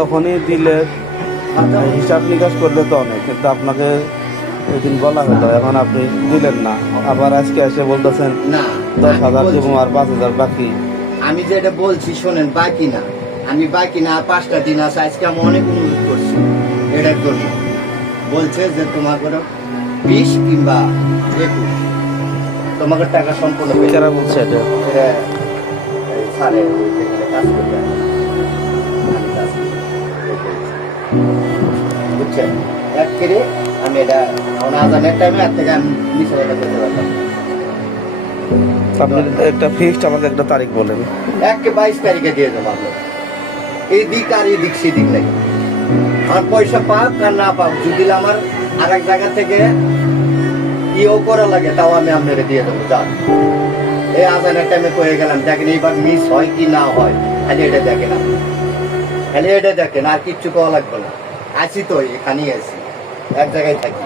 তখনই দিলে হিসাব নিকাশ করলে তো অনেক, কিন্তু আপনাকে এদিন বলা হলো, এখন আপনি দিলেন না, আবার আজকে এসে বলতেছেন না 10,000 দেবো আর 5,000 বাকি। আমি যেটা বলছি শোনেন, বাকি না, আমি বাকি না, আর 5টা দিন আছে। আজকে আমি অনেক অনুরোধ করছি এটার জন্য। বলছে যে তোমার করে 20 কিংবা 21 তোমাকে টাকা সম্পূর্ণ পেয়ে কারা বলছে এটা? স্যারের কাজ করতে বুঝছেন, এক করে আমি এটা আজানের টাইমে আর থেকে আমি মিশে করতে পারতাম। আপনি একটা ফিক্সড আমাকে একটা তারিখ বলেন। 22 তারিখে দিয়ে দেবো আপনার। এই দিক আর এই দিক সেদিক নেই, আমার পয়সা পাক আর না পাক, যদি আমার আর এক জায়গা থেকে ইও করা লাগে তাও আমি আপনাকে দিয়ে দেবো। যান, এই আজানের টাইমে কয়ে গেলাম, দেখেন এইবার মিস হয় কি না হয়, খালি এটা দেখেন, আপনি খালি এটা দেখেন, আর কিচ্ছু করা লাগবে না। আছি তো, এখানেই আছি, এক জায়গায় থাকি।